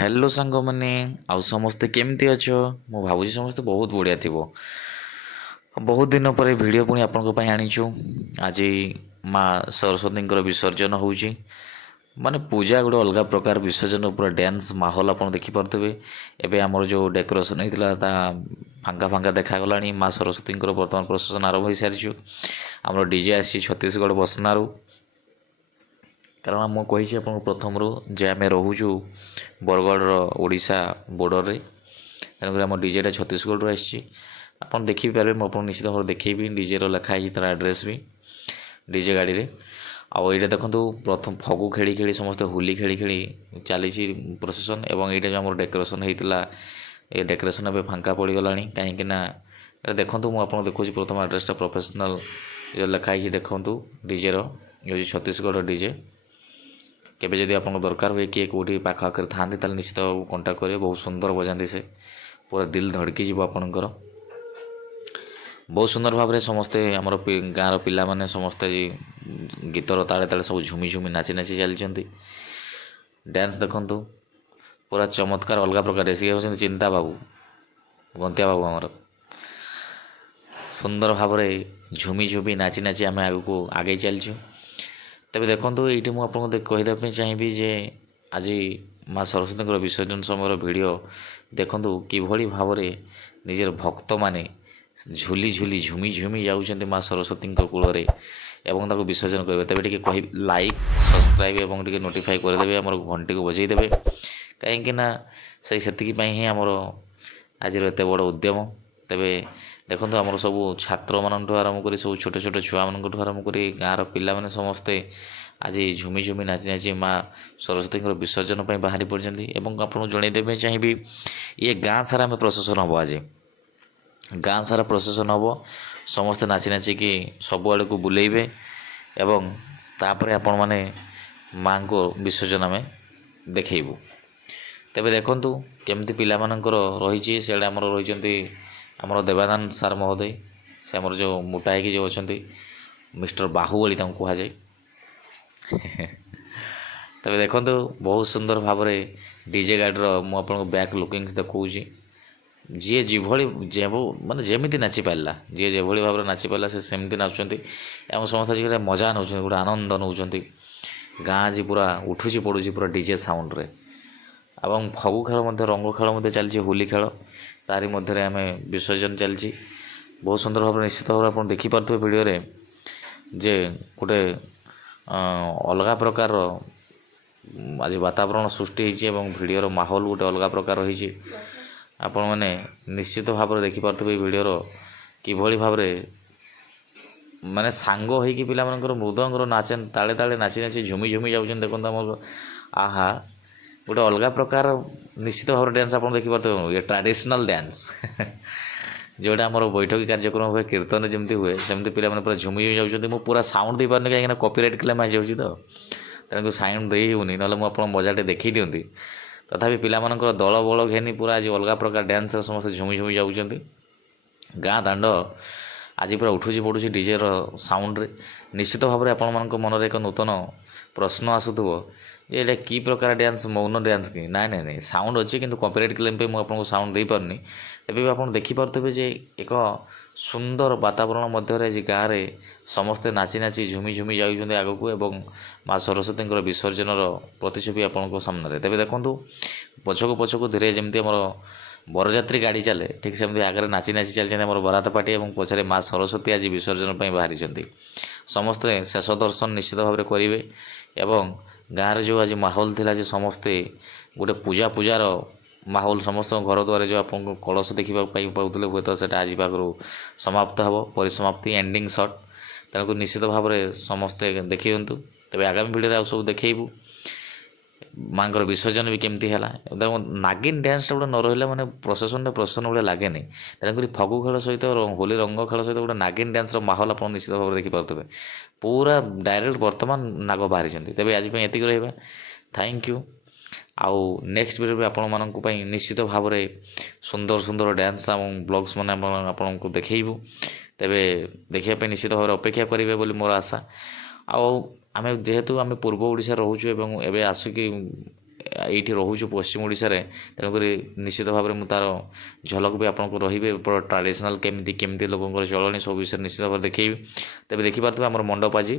Hello सांग मैंने आउ समस्ते केमती अछ मु भावुँ समस्ते बहुत बढ़िया थी। बहुत दिन पर वीडियो पुणी आपण आनीचु। आज माँ सरस्वती विसर्जन हो माने पूजा गोटे अलग प्रकार विसर्जन पूरा डांस माहौल आप देखिपे। एवं आमर जो डेकोरेशन होता फांका फांका देखागला। माँ सरस्वती बर्तमान प्रसेसन आरंभ हो सारी। आम डीजे आसी छत्तीसगढ़ बसनारू कारण मुझे आप प्रथम जे आम रोचु बरगढ़ ओडिशा बॉर्डर रे तेणुक आम डीजेटा छत्तीसगढ़ आसी आप देखिपारे मुझे निश्चित भाव देखी डीजे लिखाई तार एड्रेस भी डीजे गाड़ी रे आउ ये देखो प्रथम फगु खेली खेली समस्त होली खेली खेली चली प्रोसेसन एवं ये आम डेकोरेशन होता ये डेकोरेशन ए फांका पड़गला कहीं देखूँ मुझे देखुँ प्रथम एड्रेसटा प्रोफेशनल जो लिखाई देखूँ डीजे ये छत्तीसगढ़ डीजे केबे जदि आपको दरकार हुए किए कौटी पाखर था निश्चित कंटाक्ट करेंगे। बहुत सुंदर बजाती से पूरा दिल धड़की जीव आपणकर बहुत सुंदर भाव में समस्ते आमर गाँव पिला माने समस्ते गीतर ताले ताले सब झुमी झुमी नाची नाची चलती डांस देखु पूरा चमत्कार अलग प्रकार सी होती चिंता बाबू गंतिया बाबू आमर सुंदर भाव में झुमी झुमी नाची नाची आम आग को आगे चलचु। तेज देखो ये मुझे कहीदेप चाहिए जे आज माँ सरस्वती विसर्जन समय वीडियो देखूँ किभली भाव में निजर भक्त माने झुली झुली झुमी झुमी जाऊँच माँ सरस्वती कूल एवं विसर्जन करेंगे। तेज टे कह लाइक सब्सक्राइब और टे नोटिफाई करदे आम घंटी को बजेदेवे कहीं से ही आमर आज एत बड़ उद्यम। तेरे देखो आमर सब छात्र मान आरंभ कर सब छोट छोट छुआ मान आरंभ कर गाँव पिला माने समस्ते आज झुमी झुमी नाची नाची माँ सरस्वती विसर्जन पर बाहरी पड़ते एवं आपको जनईदेवे चाहिए ये गाँ सारा आम प्रोसेसन हम आज गाँ सारा प्रोसेसन हम समस्ते नाची नाचिकी सबुआड़ को बुलेबे एवं तापर आपण मैंने माँ को विसर्जन आम देखू। तेरे देखु केमती पिला रही से आमर रही आमर देवानंद सार महोदय से आमर जो मोटा है जो अच्छा मिस्टर बाहुबली कहुए। तबे देखो बहुत सुंदर भाव में डीजे गाड़ी मुझे बैक लुकिंग देखी जी जिभली माने जमी नाची पारा जी जो भाव में नाची पारा से सेमती नाचुंट एवं समस्त आज मजा नौ गोटे आनंद नौ गाँ आज पूरा उठुची पड़ुची पूरा डीजे साउंड रे एवं फगु खेल रंग खेल चलती होली खेल तारी मध्य आम विसर्जन चलती बहुत सुंदर भाव निश्चित भाव आप देखिपे वीडियो रे जे गोटे अलग प्रकार आज वातावरण सृष्टि होती वीडियो माहौल गोटे अलग प्रकार रही आपण मैंने निश्चित भाव में देखिपे वीडियो किभली भाव में माने सांग हो पिला मृदंगर नाचे ताले ताले नाची नाची झुमी झुमी जाऊँ देखो आम आहा गोटे अलग प्रकार निश्चित भाव डांस आप देखिपे ये ट्रेडिशनल डांस जोटा आम बैठक कार्यक्रम हुए कीर्तन जमी हुए सेमती पिला पूरा झुमी झुमी जाऊँच मुझे पूरा साउंड दे पारे कहीं कॉपीराइट क्लेम आ जाऊँगी तो तेणुक साउंड दे होनी ना मुझे मजाटे देखी दिंती तथापि पिला दल बल घेनी पूरा आज अलग प्रकार डांस समस्त झुमी झुमी जाऊँच गाँ दांड आज पूरा उठुची पड़ुची डीजेर साउंड रे निश्चित भाव में आपण मान मन एक नूतन प्रश्न आसुव ये कि प्रकार डांस मौन डांस कि ना ना ना साउंड अच्छी कि कॉपीराइट क्लेम पे मुझे साउंड दे पारनी तेज आप देखिपे जे एक सुंदर वातावरण मध्य गाँव में समस्ते नाची नाची झुमी झुमी जाऊँच आग को एवं माँ सरस्वती विसर्जन प्रतिछवि आपण सामने तेज देखूँ पछक पछक धीरे जमी आम बरजात्री गाड़ी चले ठीक सेमती आगे नाची नाची चलते आम बरात पार्टी और पछरे माँ सरस्वती आज विसर्जन पर बाहरी समस्ते शेष दर्शन निश्चित भाव में करेंगे एवं गाँव में जो आज माहौल थिला जे समस्ते गोटे पूजा पूजार माहौल समस्त घर द्वार जो आप कलश देखा पाते हुए तो आज पाखु समाप्त हे परिसमाप्ति एंडिंग शॉट तेणुक निश्चित भाव में समस्ते देखी दिंतु। तेज आगामी भिडियो सब देखू माँ विसर्जन भी केमती है नागिन डांस गोटे न रहा मैंने प्रसेसन भाई लगे नहीं तेणुक फगु खेल सहित होली रंग खेल सहित गोटे नागिन डांस माहौल आप निश्चित भाव में देखिपे पूरा डायरेक्ट बर्तमान नाग बाहरी तेज आज ये रहा थैंक यू आउ नेक्स्ट वीडियो आपण मानक निश्चित भाव में सुंदर सुंदर डांस और ब्लॉग्स मैंने आपन को देखू तेरे देखा निश्चित भाव में अपेक्षा करेंगे बोली मोर आशा आउ आम जेहेतु आम पूर्व ओडिशा रोचु एवं एवं आसिकी ଏଇଠି ରହୁଛୁ ପଶ୍ଚିମ ଓଡ଼ିଶାରେ, ତେଣୁକରି ନିଶ୍ଚିତ ଭାବରେ ମୁଁ ତା'ର ଝଲକ ବି ଆପଣଙ୍କୁ ରହିବେ ଟ୍ରାଡ଼ିସନାଲ୍ କେମିତି ଲୋକଙ୍କର ଚଳଣି ସବୁ ବିଷୟରେ ନିଶ୍ଚିତ ଭାବରେ ଦେଖେଇବି। ତେବେ ଦେଖିପାରୁଥିବେ ଆମର ମଣ୍ଡପ ଆଜି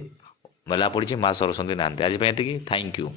ମେଲା ପଡ଼ିଛି, ମା ସରସ୍ୱତୀ ନାହାନ୍ତି। ଆଜି ପାଇଁ ଏତିକି, ଥ୍ୟାଙ୍କ ୟୁ।